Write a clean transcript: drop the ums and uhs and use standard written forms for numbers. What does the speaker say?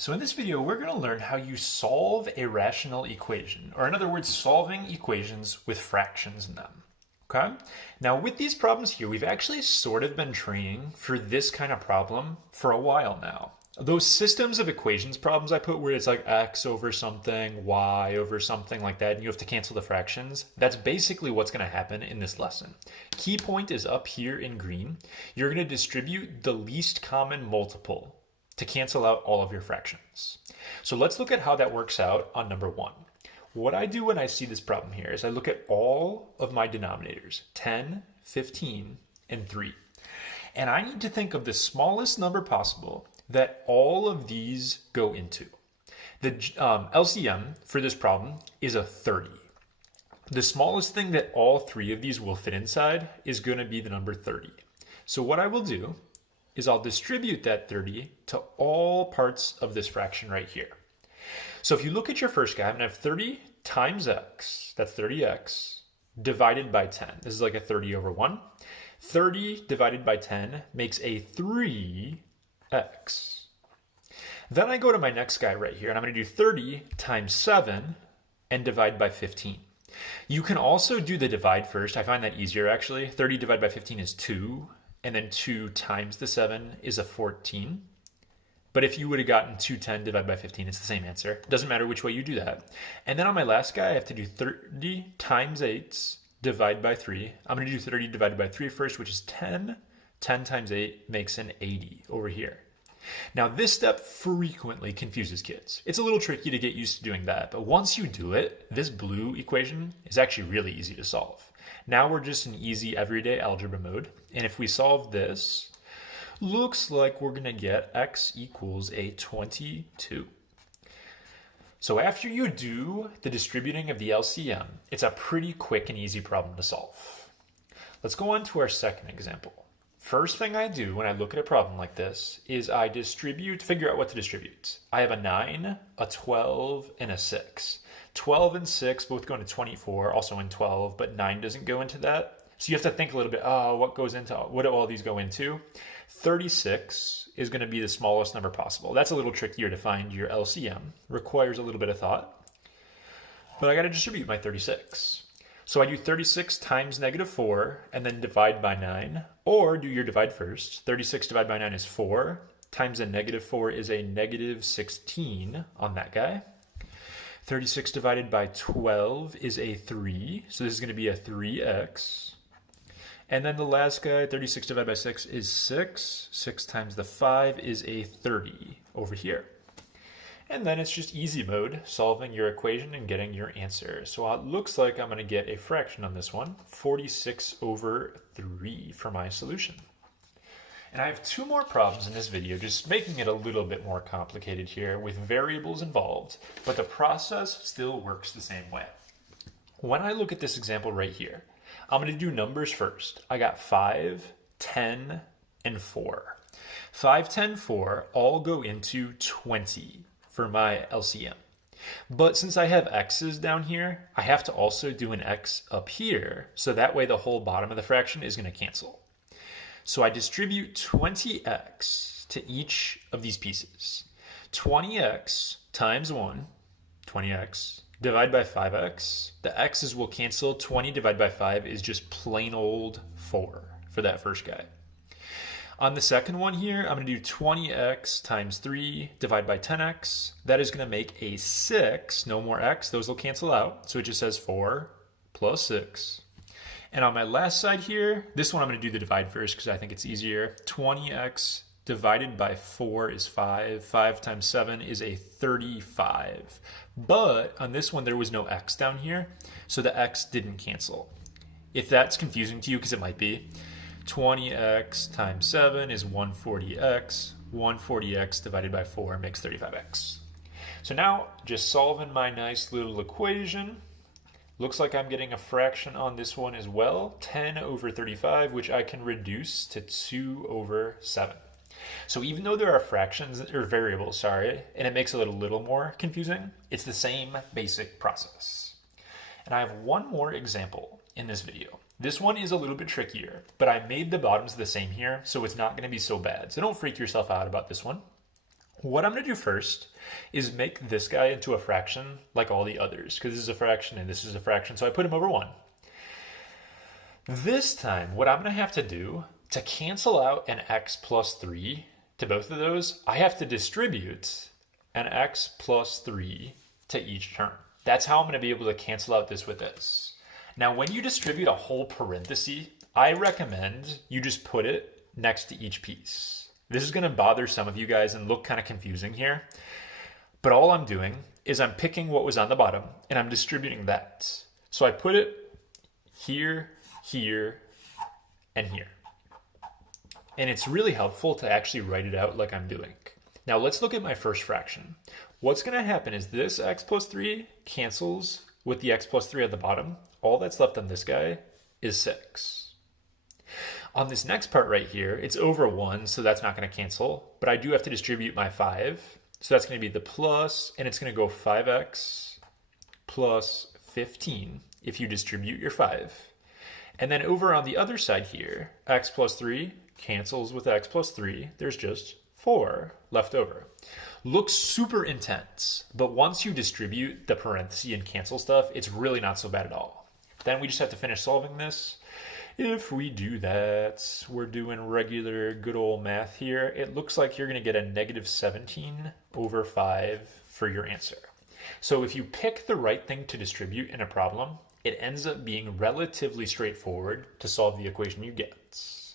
So in this video, we're going to learn how you solve a rational equation, or in other words, solving equations with fractions in them. Okay? Now with these problems here, we've actually sort of been training for this kind of problem for a while now. Those systems of equations problems I put where it's like x over something, y over something like that, and you have to cancel the fractions, that's basically what's going to happen in this lesson. Key point is up here in green. You're going to distribute the least common multiple to cancel out all of your fractions. So let's look at how that works out on number one. What I do when I see this problem here is I look at all of my denominators, 10, 15, and 3. And I need to think of the smallest number possible that all of these go into. The LCM for this problem is a 30. The smallest thing that all three of these will fit inside is going to be the number 30. So what I will do is I'll distribute that 30 to all parts of this fraction right here. So if you look at your first guy, I'm going to have 30 times x, that's 30x, divided by 10. This is like a 30 over 1. 30 divided by 10 makes a 3x. Then I go to my next guy right here, and I'm going to do 30 times 7 and divide by 15. You can also do the divide first. I find that easier, actually. 30 divided by 15 is 2. And then 2 times the 7 is a 14. But if you would have gotten 210 divided by 15, it's the same answer. Doesn't matter which way you do that. And then on my last guy, I have to do 30 times 8 divided by 3. I'm going to do 30 divided by 3 first, which is 10. 10 times 8 makes an 80 over here. Now, this step frequently confuses kids. It's a little tricky to get used to doing that. But once you do it, this blue equation is actually really easy to solve. Now we're just in easy everyday algebra mode. And if we solve this, looks like we're going to get x equals a 22. So after you do the distributing of the LCM, it's a pretty quick and easy problem to solve. Let's go on to our second example. First thing I do when I look at a problem like this is I figure out what to distribute. I have a 9, a 12, and a 6. 12 and 6 both go into 24, also in 12, but 9 doesn't go into that. So you have to think a little bit, what do all these go into? 36 is going to be the smallest number possible. That's a little trickier to find your LCM. Requires a little bit of thought. But I got to distribute my 36. So I do 36 times negative 4 and then divide by 9. Or do your divide first. 36 divided by 9 is 4. Times a negative 4 is a negative 16 on that guy. 36 divided by 12 is a 3. So this is going to be a 3x. And then the last guy, 36 divided by 6 is 6. 6 times the 5 is a 30 over here. And then it's just easy mode, solving your equation and getting your answer. So it looks like I'm going to get a fraction on this one, 46 over 3 for my solution. And I have two more problems in this video, just making it a little bit more complicated here with variables involved, but the process still works the same way. When I look at this example right here, I'm going to do numbers first. I got 5, 10, and 4. 5, 10, 4 all go into 20 for my LCM. But since I have x's down here, I have to also do an x up here, so that way the whole bottom of the fraction is going to cancel. So I distribute 20x to each of these pieces. 20x times 1, 20x, divide by 5x. The x's will cancel. 20 divided by 5 is just plain old 4 for that first guy. On the second one here, I'm going to do 20x times 3 divided by 10x. That is going to make a 6. No more x. Those will cancel out. So it just says 4 plus 6. And on my last side here, this one I'm going to do the divide first because I think it's easier. 20x divided by 4 is 5. 5 times 7 is a 35. But on this one, there was no x down here, so the x didn't cancel. If that's confusing to you, because it might be, 20x times 7 is 140x. 140x divided by 4 makes 35x. So now, just solving my nice little equation. Looks like I'm getting a fraction on this one as well, 10 over 35, which I can reduce to 2 over 7. So even though there are fractions, or variables, and it makes it a little more confusing, it's the same basic process. And I have one more example in this video. This one is a little bit trickier, but I made the bottoms the same here, so it's not going to be so bad. So don't freak yourself out about this one. What I'm going to do first is make this guy into a fraction like all the others, because this is a fraction and this is a fraction, so I put him over 1. This time, what I'm going to have to do to cancel out an x plus 3 to both of those, I have to distribute an x plus 3 to each term. That's how I'm going to be able to cancel out this with this. Now, when you distribute a whole parenthesis, I recommend you just put it next to each piece. This is going to bother some of you guys and look kind of confusing here. But all I'm doing is I'm picking what was on the bottom and I'm distributing that. So I put it here, here, and here. And it's really helpful to actually write it out like I'm doing. Now let's look at my first fraction. What's going to happen is this x plus 3 cancels with the x plus 3 at the bottom. All that's left on this guy is 6. On this next part right here, it's over 1, so that's not going to cancel. But I do have to distribute my 5. So that's going to be the plus, and it's going to go 5x plus 15 if you distribute your 5. And then over on the other side here, x plus 3 cancels with x plus 3. There's just 4 left over. Looks super intense, but once you distribute the parentheses and cancel stuff, it's really not so bad at all. Then we just have to finish solving this. If we do that, we're doing regular good old math here. It looks like you're going to get a negative 17 over 5 for your answer. So if you pick the right thing to distribute in a problem, it ends up being relatively straightforward to solve the equation you get.